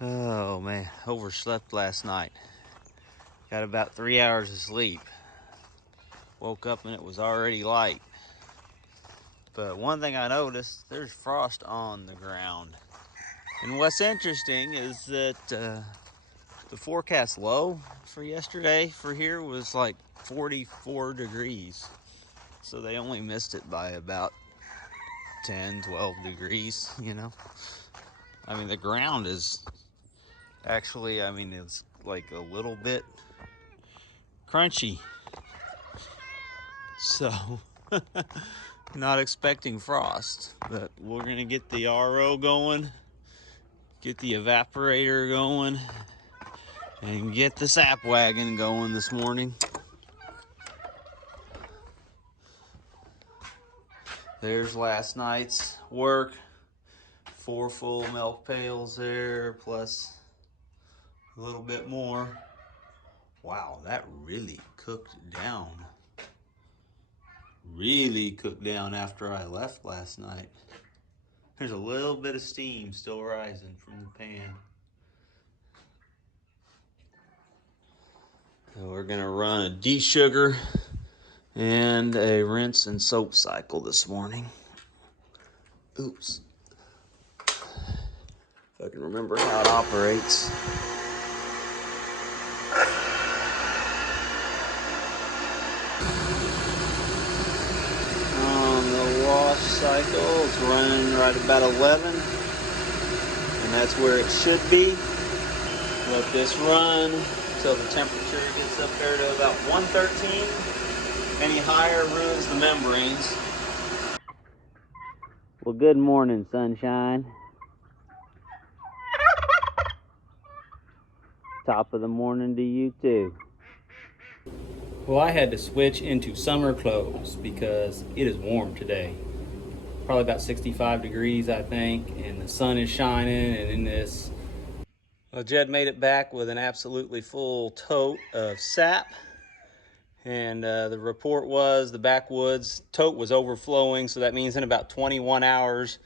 Oh man, overslept last night. Got about 3 hours of sleep. Woke up and it was already light. But one thing I noticed, there's frost on the ground. And what's interesting is that the forecast low for yesterday for here was like 44 degrees. So they only missed it by about 10, 12 degrees, you know. I mean, the ground is actually, it's like a little bit crunchy. So, not expecting frost, but we're gonna get the RO going, get the evaporator going, and get the sap wagon going this morning. There's last night's work. 4 full milk pails there, plus a little bit more. Wow, that really cooked down. Really cooked down after I left last night. There's a little bit of steam still rising from the pan. So we're gonna run a de-sugar and a rinse and soap cycle this morning. Oops. If I can remember how it operates. On the wash cycle, it's running right about 11, and that's where it should be. Let this run until the temperature gets up there to about 113. Any higher ruins the membranes. Well, good morning, sunshine. Top of the morning to you too. Well, I had to switch into summer clothes because it is warm today. Probably about 65 degrees, I think, and the sun is shining, and in this... Well, Jed made it back with an absolutely full tote of sap. And the report was the backwoods tote was overflowing, so that means in about 21 hours,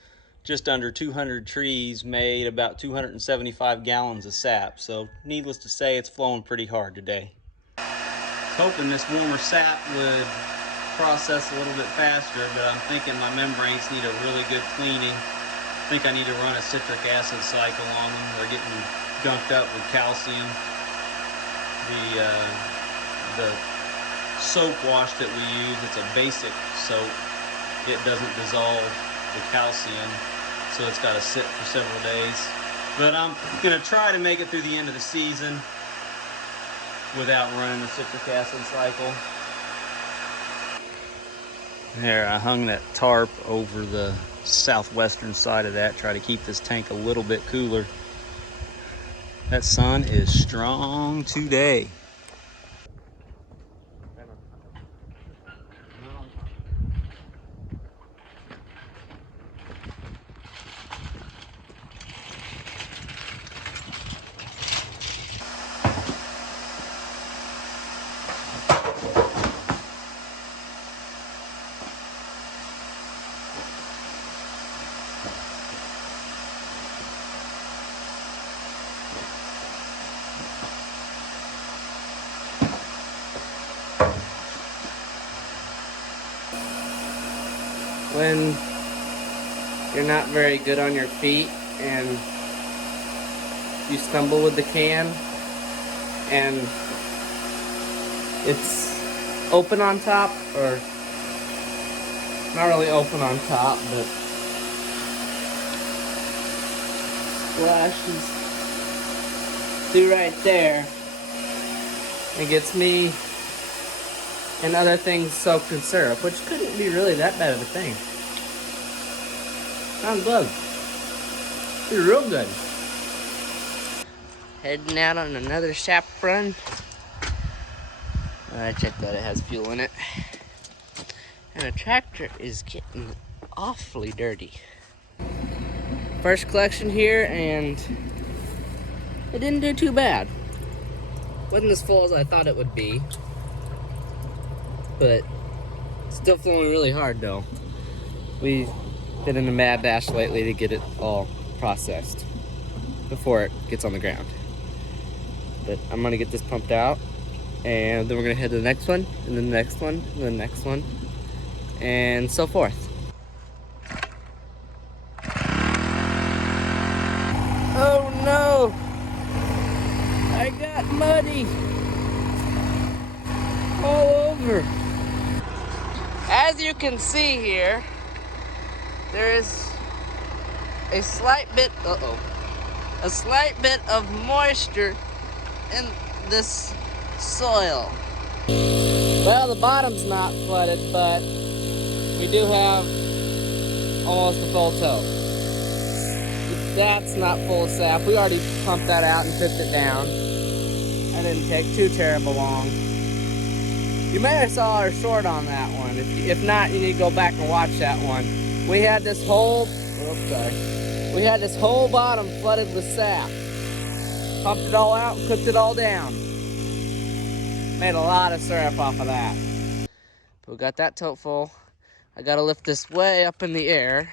just under 200 trees made about 275 gallons of sap. So needless to say, it's flowing pretty hard today. Hoping this warmer sap would process a little bit faster, but I'm thinking my membranes need a really good cleaning. I think I need to run a citric acid cycle on them. They're getting gunked up with calcium. The soap wash that we use, it's a basic soap. It doesn't dissolve the calcium, so it's got to sit for several days. But I'm gonna try to make it through the end of the season without running the citric acid cycle. There, I hung that tarp over the southwestern side of that, try to keep this tank a little bit cooler. That sun is strong today. When you're not very good on your feet and you stumble with the can and it's open on top, or not really open on top, but splashes through right there, it gets me and other things soaked in syrup, which couldn't be really that bad of a thing. Sounds good. It's real good. Heading out on another sap run. I checked that it has fuel in it. And the tractor is getting awfully dirty. First collection here, and it didn't do too bad. Wasn't as full as I thought it would be, but still flowing really hard though. We've been in a mad dash lately to get it all processed. before it gets on the ground. But I'm gonna get this pumped out, and then we're gonna head to the next one, and then the next one, and the next one, and so forth. Oh no! I got muddy all over. As you can see here, there is a slight bit of moisture in this soil. Well, the bottom's not flooded, but we do have almost a full tote. That's not full of sap. We already pumped that out and tipped it down. That didn't take too terrible long. You may have saw our short on that one. If not, you need to go back and watch that one. We had this whole, we had this whole bottom flooded with sap. Pumped it all out and cooked it all down. Made a lot of syrup off of that. But we got that tote full. I gotta lift this way up in the air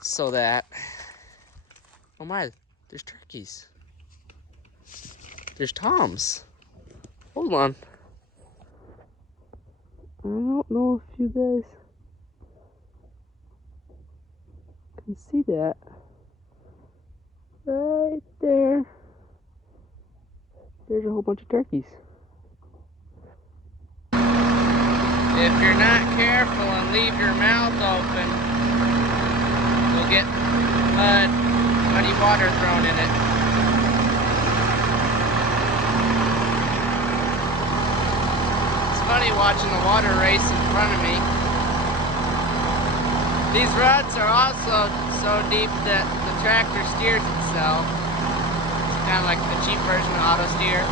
so that, oh my, there's turkeys. There's toms. Hold on. I don't know if you guys can see that. Right there. There's a whole bunch of turkeys. If you're not careful and leave your mouth open, you'll get muddy water thrown in it. It's funny watching the water race in front of me. These ruts are also so deep that the tractor steers itself. It's kind of like the cheap version of auto steer.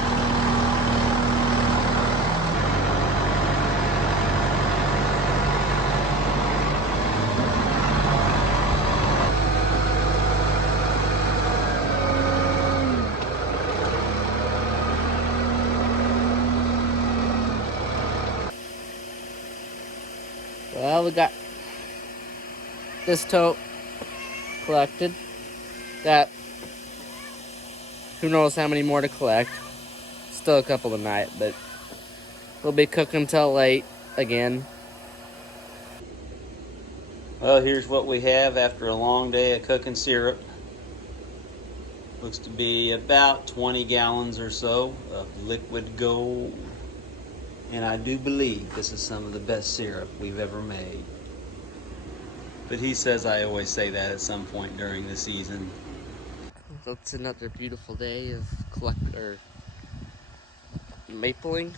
Well, we got this tote collected. That, who knows how many more to collect. Still a couple tonight, but we'll be cooking till late again. Well, here's what we have after a long day of cooking syrup. Looks to be about 20 gallons or so of liquid gold. And I do believe this is some of the best syrup we've ever made. But he says I always say that at some point during the season. It's another beautiful day of mapling.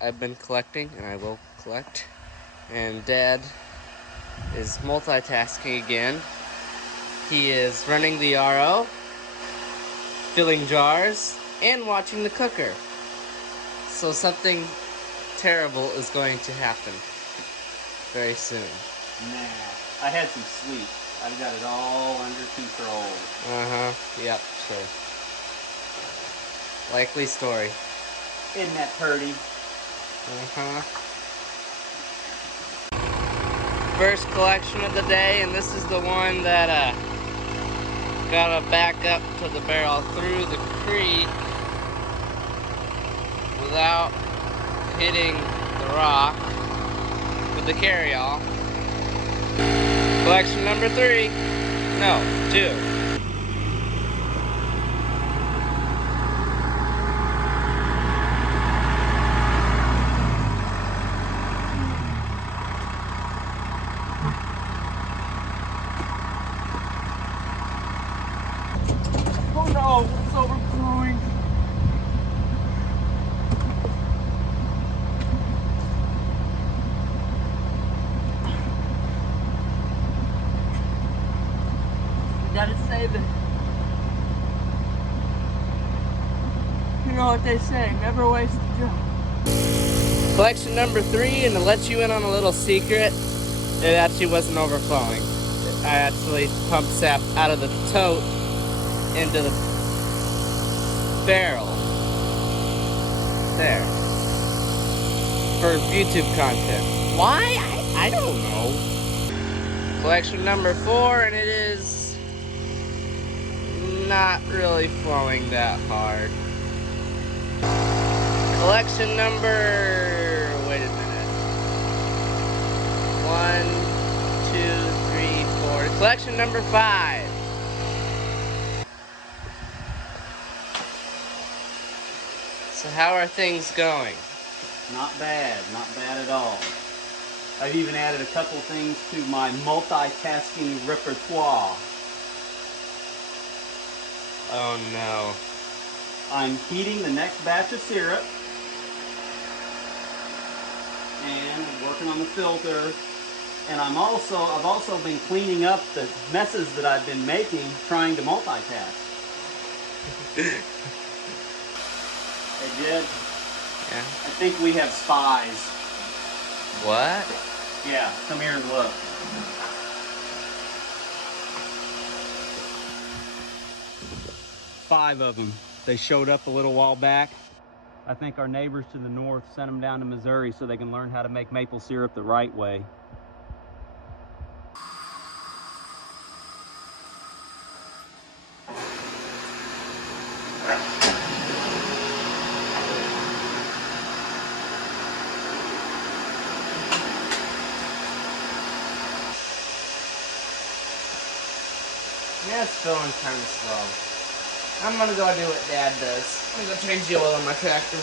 I've been collecting, and I will collect. And Dad is multitasking again. He is running the RO, filling jars, and watching the cooker. So something terrible is going to happen very soon. Nah, I had some sleep. I've got it all under control. Yep, sure. Likely story. Isn't that pretty? First collection of the day, and this is the one that gotta back up to the barrel through the creek without hitting the rock with the carryall. Collection number 3. No, 2. Oh no, it's overflowing. We gotta save it. You know what they say, never waste a job. Collection number 3, and to let you in on a little secret, it actually wasn't overflowing. I actually pumped sap out of the tote into the barrel. There. For YouTube content. Why? I don't know. Collection number 4, and it is not really flowing that hard. Collection number, wait a minute. 1, 2, 3, 4. Collection number 5. So how are things going? Not bad at all. I've even added a couple things to my multitasking repertoire. Oh no. I'm heating the next batch of syrup and working on the filter. And I've also been cleaning up the messes that I've been making trying to multitask. Hey, Jed, Yeah. I think we have spies. What? Yeah, come here and look. Five of them. They showed up a little while back. I think our neighbors to the north sent them down to Missouri so they can learn how to make maple syrup the right way. Yeah, it's feeling kind of slow. I'm gonna go do what Dad does. I'm gonna go change the oil on my tractor.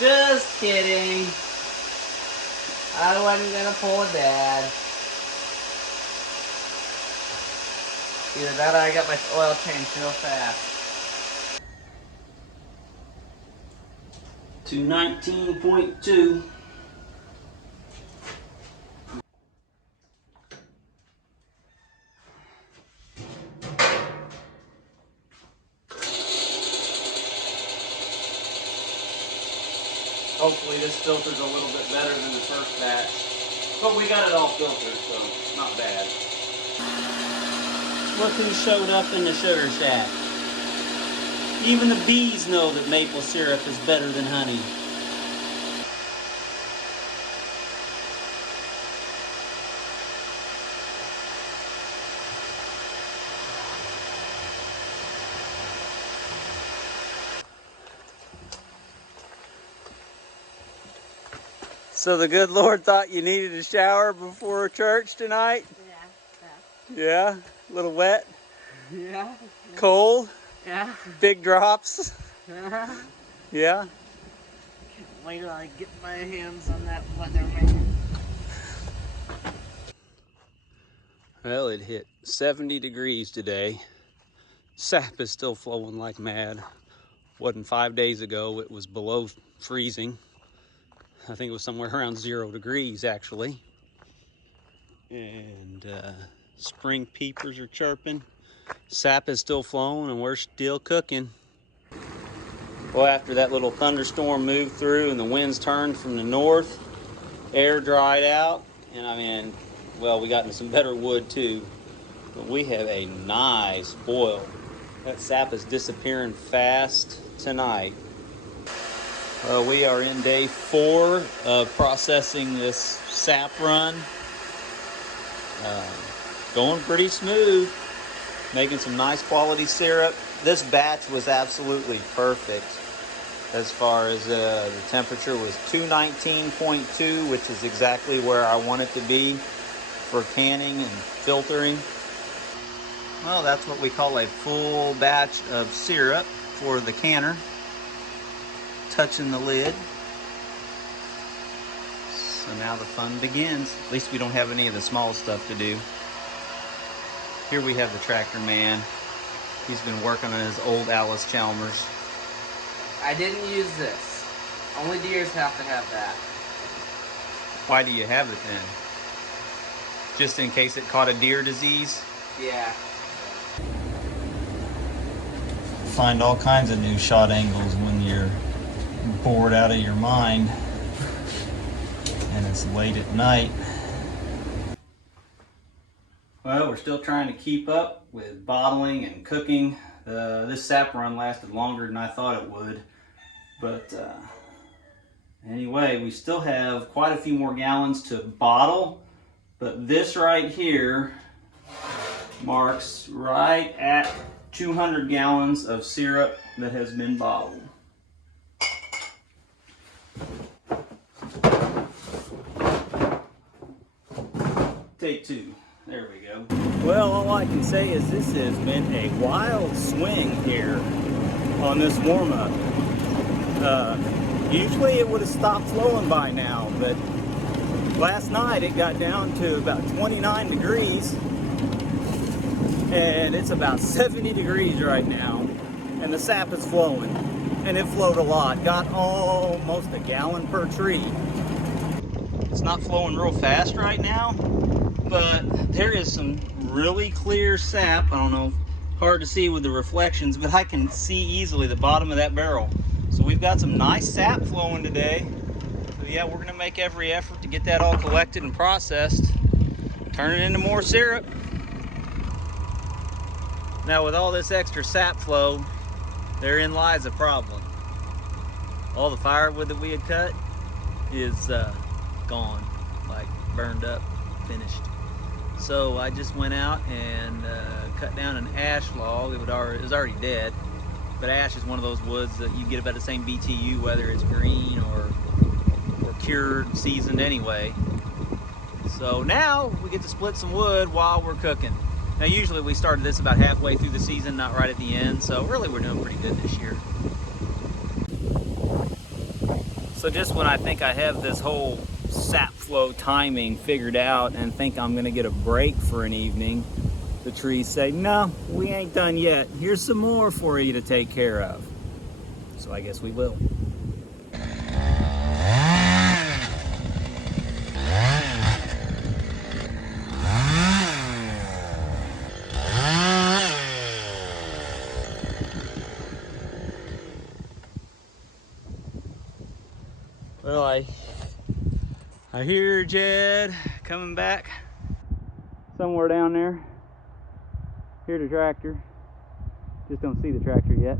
Just kidding. I wasn't gonna pull a Dad. Either that or I got my oil changed real fast. To 19.2. Hopefully this filter's a little bit better than the first batch. But we got it all filtered, so not bad. Look who showed up in the sugar shack. Even the bees know that maple syrup is better than honey. So the good Lord thought you needed a shower before church tonight? Yeah. Yeah? A little wet? Yeah. Cold? Yeah. Big drops? Yeah. Yeah? Wait till I get my hands on that Weatherman. Well, it hit 70 degrees today. Sap is still flowing like mad. Wasn't 5 days ago, it was below freezing. I think it was somewhere around 0 degrees actually. And spring peepers are chirping. Sap is still flowing and we're still cooking. Well, after that little thunderstorm moved through and the winds turned from the north, air dried out, and I mean, well, we got into some better wood too. But we have a nice boil. That sap is disappearing fast tonight. We are in day 4 of processing this sap run. Going pretty smooth, making some nice quality syrup. This batch was absolutely perfect as far as the temperature was 219.2, which is exactly where I want it to be for canning and filtering. Well, that's what we call a full batch of syrup for the canner. Touching the lid. So now the fun begins. At least we don't have any of the small stuff to do. Here we have the tractor man. He's been working on his old Alice Chalmers. I didn't use this. Only deers have to have that. Why do you have it then? Just in case it caught a deer disease? Yeah. Find all kinds of new shot angles when you're bored out of your mind and it's late at night. Well, we're still trying to keep up with bottling and cooking. This sap run lasted longer than I thought it would. But anyway, we still have quite a few more gallons to bottle, but this right here marks right at 200 gallons of syrup that has been bottled. Take two. There we go. Well, all I can say is this has been a wild swing here on this warm-up. Usually it would have stopped flowing by now, but last night it got down to about 29 degrees, and it's about 70 degrees right now, and the sap is flowing, and it flowed a lot. Got almost a gallon per tree. It's not flowing real fast right now, but there is some really clear sap. I don't know, hard to see with the reflections, but I can see easily the bottom of that barrel. So we've got some nice sap flowing today. So yeah, we're gonna make every effort to get that all collected and processed, turn it into more syrup. Now with all this extra sap flow, therein lies a problem. All the firewood that we had cut is gone, like burned up, finished. So I just went out and cut down an ash log. It was already dead, but ash is one of those woods that you get about the same BTU whether it's green or cured, seasoned anyway. So now we get to split some wood while we're cooking. Now usually we started this about halfway through the season, not right at the end, so really we're doing pretty good this year. So just when I think I have this whole sap flow timing figured out and think I'm gonna get a break for an evening, the trees say, no, we ain't done yet. Here's some more for you to take care of. So I guess we will. Well, I hear Jed coming back somewhere down there. Hear the tractor. Just don't see the tractor yet.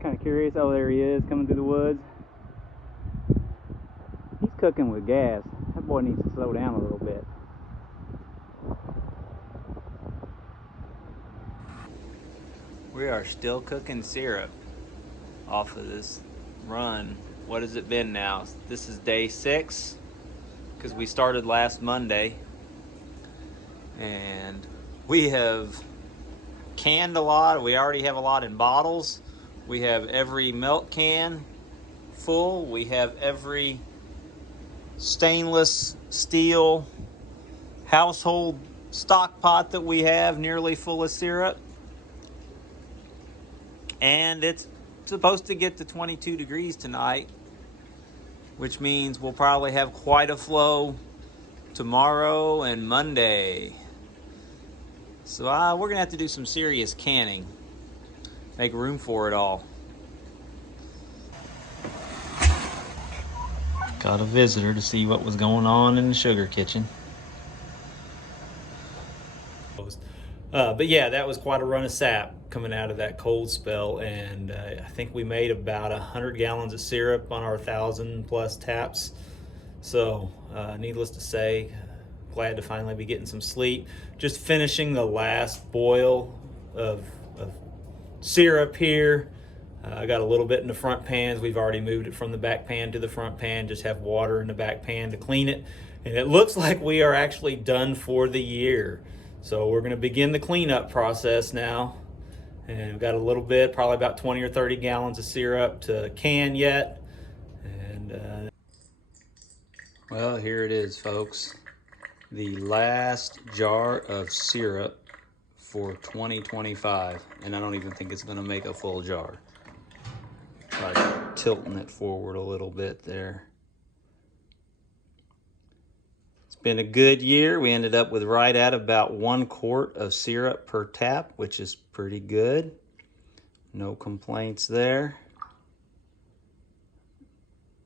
Kind of curious. Oh, there he is, coming through the woods. He's cooking with gas. That boy needs to slow down a little bit. We are still cooking syrup off of this run. What has it been now? This is day 6, because we started last Monday, and we have canned a lot. We already have a lot in bottles. We have every milk can full. We have every stainless steel household stock pot that we have nearly full of syrup. And it's supposed to get to 22 degrees tonight, which means we'll probably have quite a flow tomorrow and Monday. So we're gonna have to do some serious canning, make room for it all. Got a visitor to see what was going on in the sugar kitchen. But yeah, that was quite a run of sap coming out of that cold spell, and I think we made about 100 gallons of syrup on our 1,000+ taps. So needless to say, glad to finally be getting some sleep. Just finishing the last boil of syrup here. I got a little bit in the front pans. We've already moved it from the back pan to the front pan. Just have water in the back pan to clean it. And it looks like we are actually done for the year. So we're going to begin the cleanup process now. And we've got a little bit, probably about 20 or 30 gallons of syrup to can yet. And well, here it is, folks. The last jar of syrup for 2025. And I don't even think it's going to make a full jar. Try tilting it forward a little bit there. It's been a good year. We ended up with right at about 1 quart of syrup per tap, which is pretty good. No complaints there.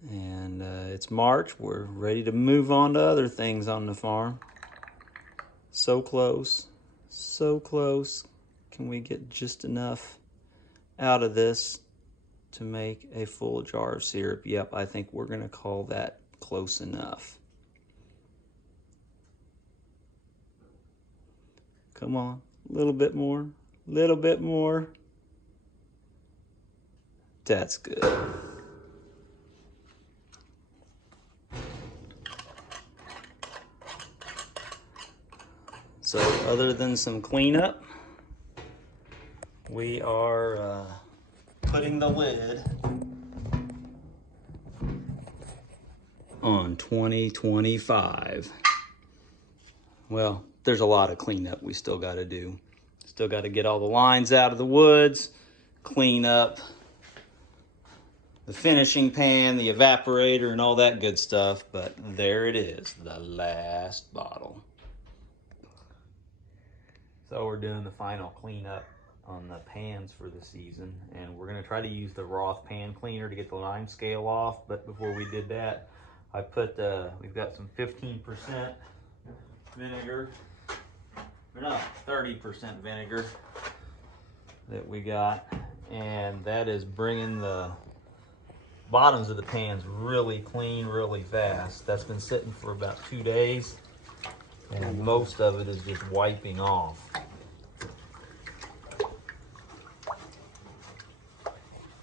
And it's March. We're ready to move on to other things on the farm. So close, so close. Can we get just enough out of this to make a full jar of syrup. Yep, I think we're gonna call that close enough. Come on, a little bit more, a little bit more. That's good. So other than some cleanup, we are putting the lid on 2025. Well, there's a lot of cleanup we still got to do. Still got to get all the lines out of the woods, clean up the finishing pan, the evaporator, and all that good stuff. But there it is, the last bottle. So we're doing the final cleanup on the pans for the season, and we're going to try to use the Roth pan cleaner to get the lime scale off. But before we did that, I put we've got some 15% vinegar, or no, 30% vinegar that we got, and that is bringing the bottoms of the pans really clean really fast. That's been sitting for about 2 days, and most of it is just wiping off.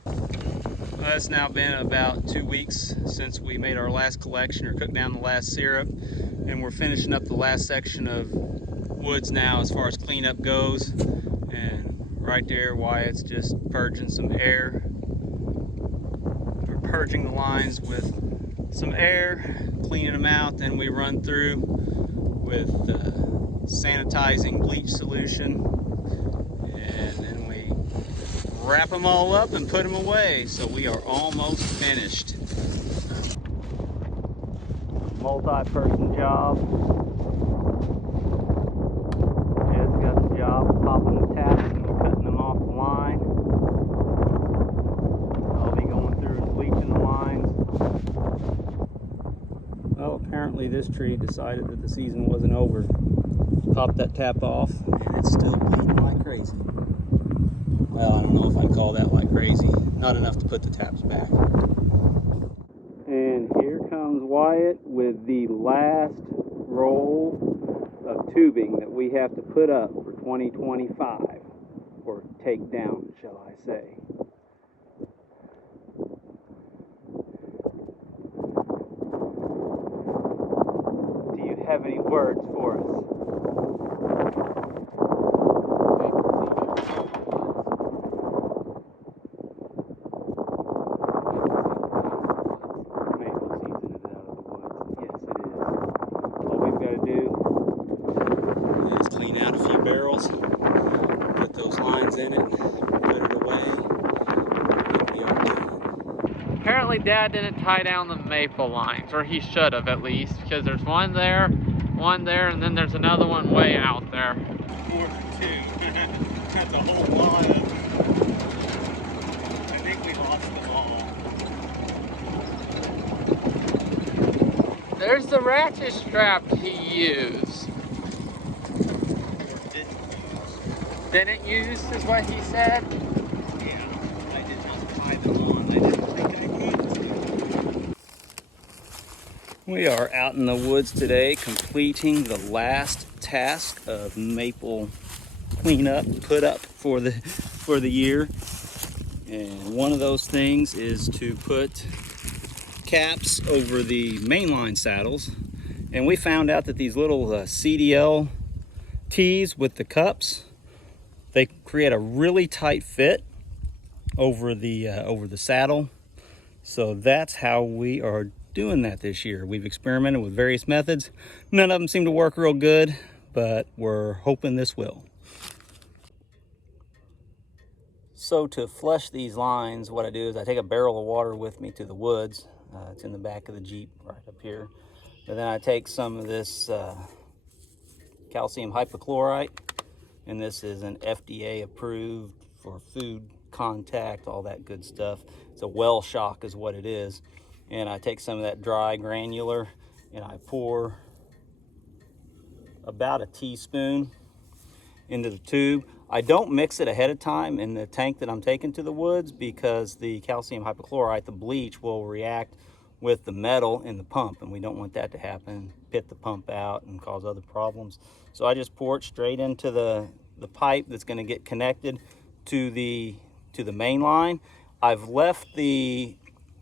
Well, it's now been about 2 weeks since we made our last collection or cooked down the last syrup, and we're finishing up the last section of woods now as far as cleanup goes. And right there, Wyatt's just purging some air. We're purging the lines with some air, cleaning them out. Then we run through with sanitizing bleach solution, and then we wrap them all up and put them away. So we are almost finished. Multi-person job. Ed's got the job of popping the taps and cutting them off the line. I'll be going through and bleaching the lines. Well, apparently this tree decided that the season wasn't over. Popped that tap off, and it's still bleeding like crazy. Well, I don't know if I'd call that like crazy. Not enough to put the taps back. And here comes Wyatt with the last roll of tubing that we have to put up for 2025, or take down, shall I say. Do you have any words for us? Barrels, put those lines in it, put it away, and we are done. Apparently Dad didn't tie down the maple lines, or he should have at least, because there's one there, and then there's another one way out there. More than two. That's a whole lot of them. I think we lost them all. There's the ratchet strap he used. Didn't use is what he said. Yeah, I did not tie them on. I didn't think I could. We are out in the woods today, completing the last task of maple cleanup, put up for the year. And one of those things is to put caps over the mainline saddles. And we found out that these little CDL tees with the cups, they create a really tight fit over the saddle. So that's how we are doing that this year. We've experimented with various methods. None of them seem to work real good, but we're hoping this will. So to flush these lines, what I do is I take a barrel of water with me to the woods. It's in the back of the Jeep right up here. And then I take some of this calcium hypochlorite. And this is an FDA approved for food contact, all that good stuff. It's a well shock is what it is. And I take some of that dry granular and I pour about a teaspoon into the tube. I don't mix it ahead of time in the tank that I'm taking to the woods because the calcium hypochlorite, the bleach, will react with the metal in the pump, and we don't want that to happen, pit the pump out and cause other problems. So I just pour it straight into the pipe that's going to get connected to the main line. I've left the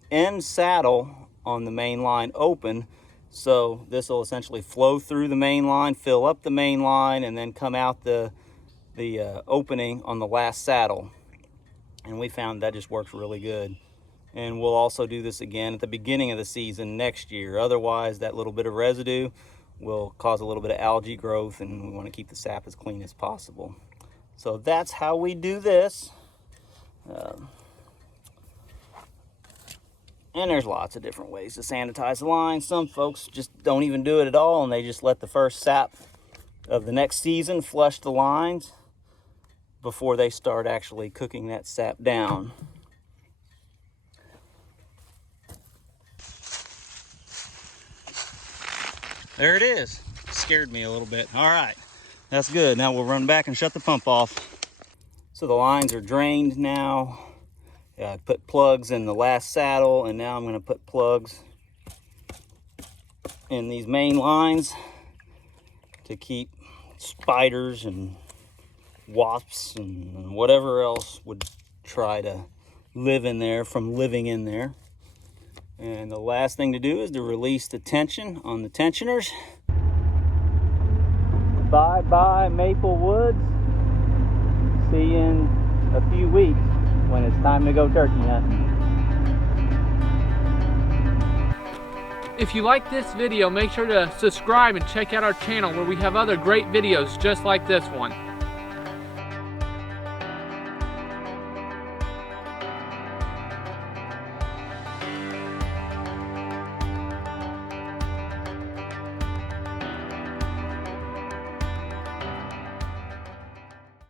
end saddle on the main line open, so this will essentially flow through the main line, fill up the main line, and then come out the opening on the last saddle. And we found that just works really good. And we'll also do this again at the beginning of the season next year. Otherwise, that little bit of residue will cause a little bit of algae growth, and we want to keep the sap as clean as possible. So that's how we do this. And there's lots of different ways to sanitize the line. Some folks just don't even do it at all, and they just let the first sap of the next season flush the lines before they start actually cooking that sap down. There it is. Scared me a little bit. All right, that's good. Now we'll run back and shut the pump off. So the lines are drained now. I put plugs in the last saddle, and now I'm going to put plugs in these main lines to keep spiders and wasps and whatever else would try to live in there from living in there. And the last thing to do is to release the tension on the tensioners. Bye-bye Maple Woods. See you in a few weeks when it's time to go turkey hunting. If you like this video, make sure to subscribe and check out our channel where we have other great videos just like this one.